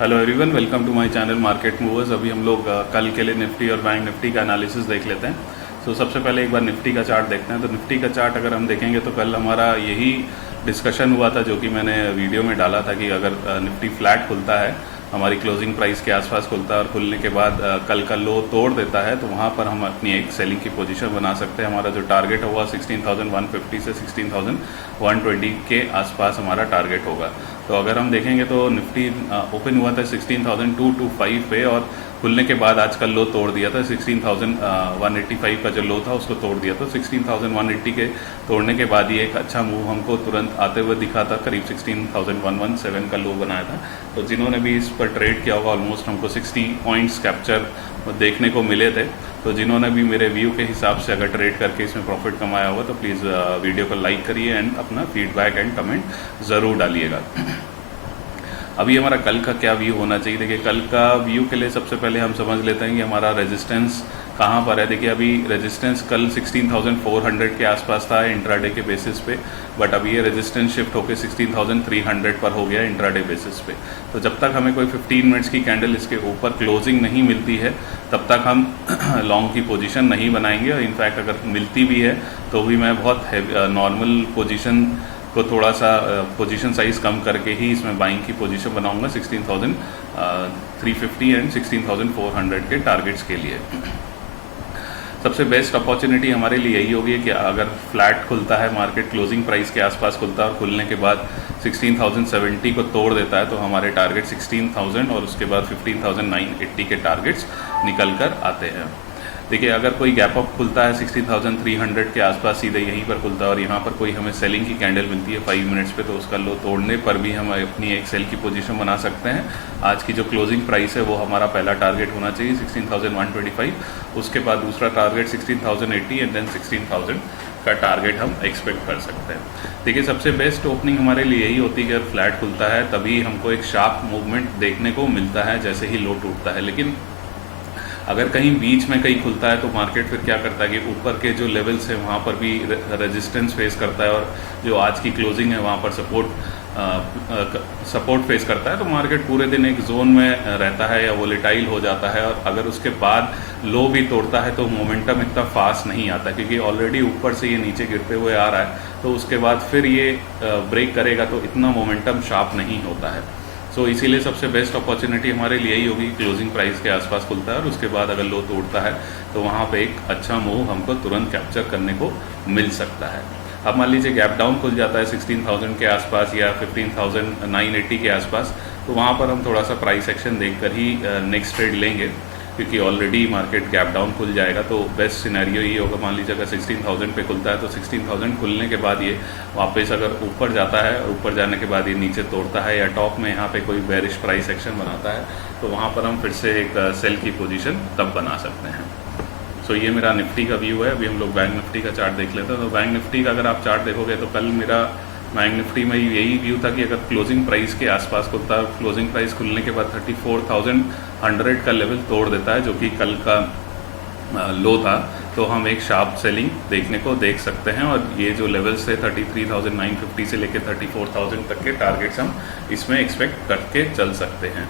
Hello everyone, welcome to my channel market movers. अभी हम लोग कल के लिए निफ्टी और बैंक निफ्टी का एनालिसिस देख लेते हैं। तो सबसे पहले एक बार निफ्टी का चार्ट देखते हैं। तो निफ्टी का चार्ट अगर हम देखेंगे तो कल हमारा यही डिस्कशन हुआ था, जो कि मैंने वीडियो में डाला था कि अगर निफ्टी फ्लैट खुलता है, हमारी क्लोजिंग प्राइस के आसपास खुलता है और खुलने के बाद कल का लो तोड़ देता है, तो वहाँ पर हम अपनी एक सेलिंग की पोजीशन बना सकते हैं। हमारा जो टारगेट होगा 16,150 से 16,120 के आसपास हमारा टारगेट होगा। तो अगर हम देखेंगे तो निफ्टी ओपन हुआ था 16,225 पे और खुलने के बाद आज कल लो तोड़ दिया था। 16,185 का जो लो था उसको तोड़ दिया। तो 16,180 के तोड़ने के बाद ये एक अच्छा मूव हमको तुरंत आते हुए दिखा था। करीब 16,117 का लो बनाया था। तो जिन्होंने भी इस पर ट्रेड किया होगा, ऑलमोस्ट हमको 60 पॉइंट्स कैप्चर देखने को मिले थे। तो जिन्होंने भी मेरे व्यू के हिसाब से अगर ट्रेड करके इसमें प्रॉफिट कमाया होगा तो प्लीज़ वीडियो को लाइक करिए एंड अपना फीडबैक एंड कमेंट ज़रूर डालिएगा। अभी हमारा कल का क्या व्यू होना चाहिए? देखिए, कल का व्यू के लिए सबसे पहले हम समझ लेते हैं कि हमारा रेजिस्टेंस कहाँ पर है। देखिए, अभी रेजिस्टेंस कल 16,400 के आसपास था इंट्राडे के बेसिस पे, बट अभी ये रेजिस्टेंस शिफ्ट होकर 16,300 पर हो गया इंट्राडे बेसिस पे। तो जब तक हमें कोई 15 मिनट्स की कैंडल इसके ऊपर क्लोजिंग नहीं मिलती है, तब तक हम लॉन्ग की पोजीशन नहीं बनाएंगे। और इनफैक्ट अगर मिलती भी है तो भी मैं बहुत नॉर्मल पोजीशन को थोड़ा सा पोजीशन साइज़ कम करके ही इसमें बाइंग की पोजीशन बनाऊंगा 16,350 एंड 16,400 के टारगेट्स के लिए। सबसे बेस्ट अपॉर्चुनिटी हमारे लिए यही होगी कि अगर फ्लैट खुलता है, मार्केट क्लोजिंग प्राइस के आसपास खुलता है और खुलने के बाद 16,070 को तोड़ देता है, तो हमारे टारगेट 16,000 और उसके बाद 15,980 के टारगेट्स निकल कर आते हैं। देखिए, अगर कोई गैप अप खुलता है 16,300 के आसपास, सीधे यहीं पर खुलता है और यहाँ पर कोई हमें सेलिंग की कैंडल मिलती है 5 मिनट्स पे, तो उसका लो तोड़ने पर भी हम अपनी एक सेल की पोजीशन बना सकते हैं। आज की जो क्लोजिंग प्राइस है वो हमारा पहला टारगेट होना चाहिए 16,125, उसके बाद दूसरा टारगेट 16,080 एंड देन 16,000 का टारगेट हम एक्सपेक्ट कर सकते हैं। देखिए, सबसे बेस्ट ओपनिंग हमारे लिए यही होती है कि अगर फ्लैट खुलता है तभी हमको एक शार्प मूवमेंट देखने को मिलता है जैसे ही लो टूटता है। लेकिन अगर कहीं बीच में कहीं खुलता है तो मार्केट फिर क्या करता है कि ऊपर के जो लेवल्स हैं वहाँ पर भी रेजिस्टेंस फेस करता है और जो आज की क्लोजिंग है वहाँ पर सपोर्ट फेस करता है। तो मार्केट पूरे दिन एक जोन में रहता है या वोलेटाइल हो जाता है, और अगर उसके बाद लो भी तोड़ता है तो मोमेंटम इतना फास्ट नहीं आता, क्योंकि ऑलरेडी ऊपर से ये नीचे गिरते हुए आ रहा है। तो उसके बाद फिर ये ब्रेक करेगा तो इतना मोमेंटम शार्प नहीं होता है। सो इसीलिए सबसे बेस्ट अपॉर्चुनिटी हमारे लिए ही होगी क्लोजिंग प्राइस के आसपास खुलता है और उसके बाद अगर लो तोड़ता है तो वहाँ पे एक अच्छा मूव हमको तुरंत कैप्चर करने को मिल सकता है। अब मान लीजिए गैप डाउन खुल जाता है 16,000 के आसपास या 15,980 के आसपास, तो वहाँ पर हम थोड़ा सा प्राइस एक्शन देखकर ही नेक्स्ट ट्रेड लेंगे, क्योंकि ऑलरेडी मार्केट गैप डाउन खुल जाएगा। तो बेस्ट सिनेरियो ये होगा, मान लीजिए अगर 16,000 पे खुलता है तो 16,000 खुलने के बाद ये वापस अगर ऊपर जाता है, ऊपर जाने के बाद ये नीचे तोड़ता है या टॉप में यहाँ पे कोई बेरिश प्राइस एक्शन बनाता है, तो वहाँ पर हम फिर से एक सेल की पोजीशन तब बना सकते हैं। सो ये मेरा निफ्टी का व्यू है। अभी हम लोग बैंक निफ्टी का चार्ट देख लेते हैं। तो बैंक निफ्टी का अगर आप चार्ट देखोगे तो कल मेरा बैंक निफ्टी में यही व्यू था कि अगर क्लोजिंग प्राइस के आसपास खुलता है, क्लोजिंग प्राइस खुलने के बाद 34,100 का लेवल तोड़ देता है, जो कि कल का लो था, तो हम एक शार्प सेलिंग देखने को देख सकते हैं। और ये जो लेवल्स थे 33,950 से लेकर 34,000 तक के टारगेट्स हम इसमें एक्सपेक्ट करके चल सकते हैं।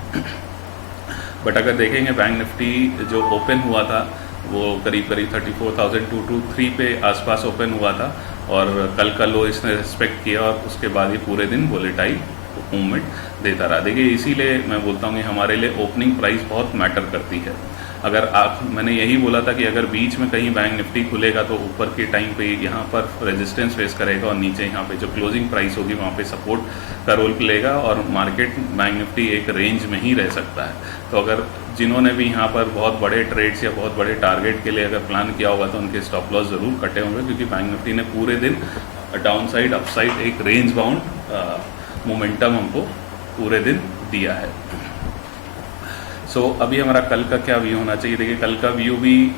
बट अगर देखेंगे बैंक निफ्टी जो ओपन हुआ था वो करीब 34,223 पे आसपास ओपन हुआ था और कल का लो इसने रिस्पेक्ट किया और उसके बाद ये पूरे दिन वोलेटाइल मूवमेंट देता रहा। देखिए, इसीलिए मैं बोलता हूँ कि हमारे लिए ओपनिंग प्राइस बहुत मैटर करती है। अगर मैंने यही बोला था कि अगर बीच में कहीं बैंक निफ्टी खुलेगा तो ऊपर के टाइम पे यहाँ पर रेजिस्टेंस फेस करेगा और नीचे यहाँ पे जो क्लोजिंग प्राइस होगी वहाँ पे सपोर्ट का रोल प्लेगा और मार्केट बैंक निफ्टी एक रेंज में ही रह सकता है। तो अगर जिन्होंने भी यहाँ पर बहुत बड़े ट्रेड्स या बहुत बड़े टारगेट के लिए अगर प्लान किया होगा तो उनके स्टॉप लॉस ज़रूर कटे होंगे, क्योंकि बैंक निफ्टी ने पूरे दिन डाउन साइड अप साइड एक रेंज बाउंड मोमेंटम हमको पूरे दिन दिया है। सो अभी हमारा कल का क्या व्यू होना चाहिए? देखिए, कल का व्यू भी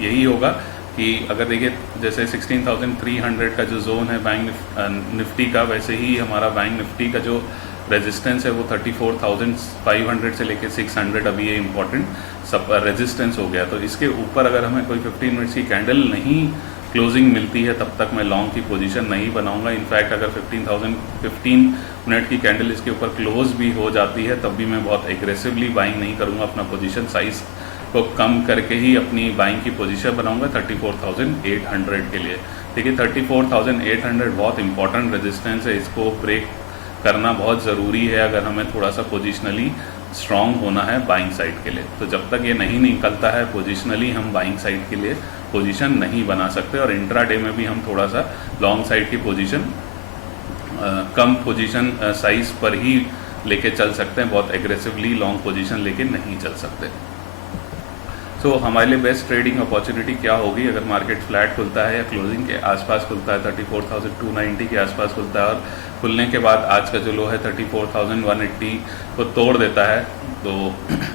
यही होगा कि अगर देखिए जैसे 16,300 का जो जोन है बैंक निफ्टी का, वैसे ही हमारा बैंक निफ्टी का जो रेजिस्टेंस है वो 34,500 से लेके 600 अभी ये इम्पॉर्टेंट सब रेजिस्टेंस हो गया। तो इसके ऊपर अगर हमें कोई 15 मिनट्स की कैंडल नहीं क्लोजिंग मिलती है तब तक मैं लॉन्ग की पोजीशन नहीं बनाऊंगा। इनफैक्ट अगर 15 मिनट की कैंडल इसके ऊपर क्लोज भी हो जाती है तब भी मैं बहुत एग्रेसिवली बाइंग नहीं करूंगा, अपना पोजीशन साइज को कम करके ही अपनी बाइंग की पोजीशन बनाऊंगा 34,800 के लिए। देखिए 34,800 बहुत इंपॉर्टेंट रेजिस्टेंस है, इसको ब्रेक करना बहुत ज़रूरी है अगर हमें थोड़ा सा पोजिशनली स्ट्रांग होना है बाइंग साइड के लिए। तो जब तक ये नहीं निकलता है पोजिशनली हम बाइंग साइड के लिए पोजीशन नहीं बना सकते, और इंट्राडे में भी हम थोड़ा सा लॉन्ग साइड की पोजीशन कम पोजीशन साइज पर ही लेके चल सकते हैं, बहुत एग्रेसिवली लॉन्ग पोजीशन लेके नहीं चल सकते। तो हमारे लिए बेस्ट ट्रेडिंग अपॉर्चुनिटी क्या होगी? अगर मार्केट फ्लैट खुलता है या क्लोजिंग के आसपास खुलता है, 34,290 के आसपास खुलता है और खुलने के बाद आज का जो लो है 34,180 को तोड़ देता है, तो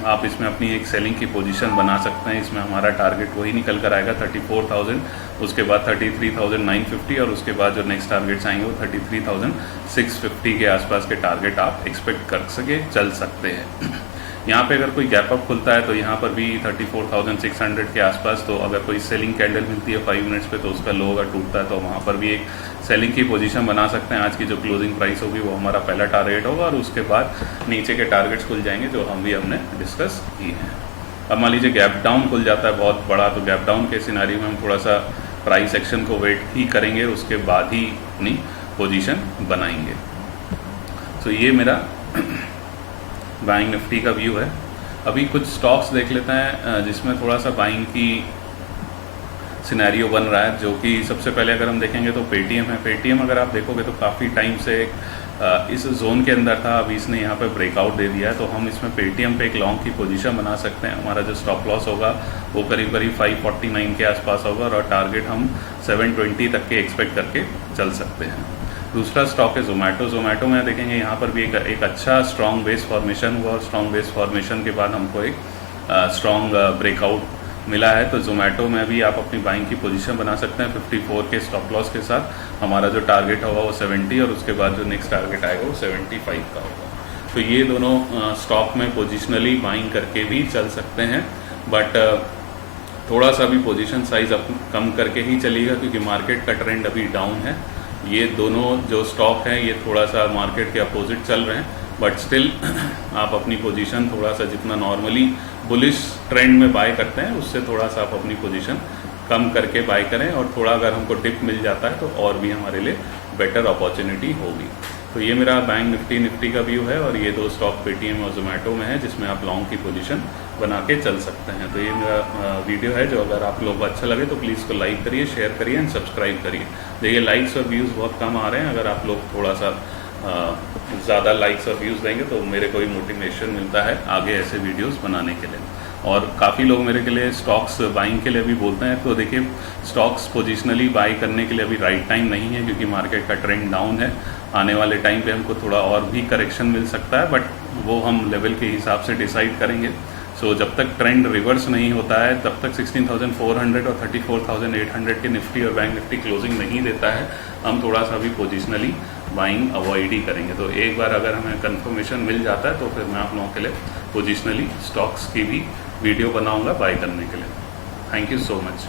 आप इसमें अपनी एक सेलिंग की पोजीशन बना सकते हैं। इसमें हमारा टारगेट वही निकल कर आएगा 34,000, उसके बाद 33,950 और उसके बाद जो नेक्स्ट टारगेट्स आएंगे वो 33,650 के आसपास के टारगेट आप एक्सपेक्ट कर सके चल सकते हैं। यहाँ पे अगर कोई गैप अप खुलता है तो यहाँ पर भी 34,600 के आसपास, तो अगर कोई सेलिंग कैंडल मिलती है 5 मिनट्स पे तो उसका लो अगर टूटता है तो वहाँ पर भी एक सेलिंग की पोजीशन बना सकते हैं। आज की जो क्लोजिंग प्राइस होगी वो हमारा पहला टारगेट होगा और उसके बाद नीचे के टारगेट्स खुल जाएंगे जो हमने डिस्कस किए हैं। अब मान लीजिए गैप डाउन खुल जाता है बहुत बड़ा, तो गैप डाउन के सिनारी में हम थोड़ा सा प्राइस एक्शन को वेट ही करेंगे, उसके बाद ही अपनी पोजीशन बनाएंगे। तो ये मेरा बाइंग निफ्टी का व्यू है। अभी कुछ स्टॉक्स देख लेते हैं जिसमें थोड़ा सा बाइंग की सिनेरियो बन रहा है, जो कि सबसे पहले अगर हम देखेंगे तो पेटीएम है। पेटीएम अगर आप देखोगे तो काफ़ी टाइम से इस जोन के अंदर था, अभी इसने यहाँ पे ब्रेकआउट दे दिया है, तो हम इसमें पेटीएम पे एक लॉन्ग की पोजीशन बना सकते हैं। हमारा जो स्टॉप लॉस होगा वो करीब करीब 549 के आसपास होगा और टारगेट हम 720 तक के एक्सपेक्ट करके चल सकते हैं। दूसरा स्टॉक है जोमेटो। जोमेटो में देखेंगे यहाँ पर भी एक अच्छा स्ट्रॉन्ग बेस फॉर्मेशन हुआ और स्ट्रॉन्ग बेस फॉर्मेशन के बाद हमको एक स्ट्रॉन्ग ब्रेकआउट मिला है। तो जोमेटो में भी आप अपनी बाइंग की पोजीशन बना सकते हैं 54 के स्टॉप लॉस के साथ। हमारा जो टारगेट होगा वो 70 और उसके बाद जो नेक्स्ट टारगेट आएगा वो 75 का होगा। तो ये दोनों स्टॉक में पोजिशनली बाइंग करके भी चल सकते हैं, बट थोड़ा सा भी पोजीशन साइज कम करके ही चलिएगा क्योंकि मार्केट का ट्रेंड अभी डाउन है। ये दोनों जो स्टॉक हैं ये थोड़ा सा मार्केट के अपोजिट चल रहे हैं, बट स्टिल आप अपनी पोजीशन थोड़ा सा जितना नॉर्मली बुलिश ट्रेंड में बाय करते हैं उससे थोड़ा सा आप अपनी पोजीशन कम करके बाय करें, और थोड़ा अगर हमको डिप मिल जाता है तो और भी हमारे लिए बेटर अपॉर्चुनिटी होगी। तो ये मेरा बैंक निफ्टी का व्यू है और ये दो स्टॉक पेटीएम और जोमेटो में है जिसमें आप लॉन्ग की पोजीशन बना के चल सकते हैं। तो ये मेरा वीडियो है जो अगर आप लोगों को अच्छा लगे तो प्लीज़ इसको लाइक करिए, शेयर करिए एंड सब्सक्राइब करिए। देखिए लाइक्स और व्यूज़ बहुत कम आ रहे हैं, अगर आप लोग थोड़ा सा ज़्यादा लाइक्स और व्यूज़ देंगे तो मेरे को भी मोटिवेशन मिलता है आगे ऐसे वीडियोस बनाने के लिए। और काफ़ी लोग मेरे के लिए स्टॉक्स बाइंग के लिए भी बोलते हैं, तो देखिए स्टॉक्स पोजिशनली बाई करने के लिए अभी राइट टाइम नहीं है क्योंकि मार्केट का ट्रेंड डाउन है। आने वाले टाइम पे हमको थोड़ा और भी करेक्शन मिल सकता है, बट वो हम लेवल के हिसाब से डिसाइड करेंगे। सो जब तक ट्रेंड रिवर्स नहीं होता है तब तक 16,400 और 34,800 के निफ्टी और बैंक निफ्टी क्लोजिंग नहीं देता है, हम थोड़ा सा भी पोजिशनली बाइंग अवॉइड ही करेंगे। तो एक बार अगर हमें कंफर्मेशन मिल जाता है तो फिर मैं आप लोगों के लिए पोजिशनली स्टॉक्स की भी वीडियो बनाऊंगा बाय करने के लिए। Thank you so much.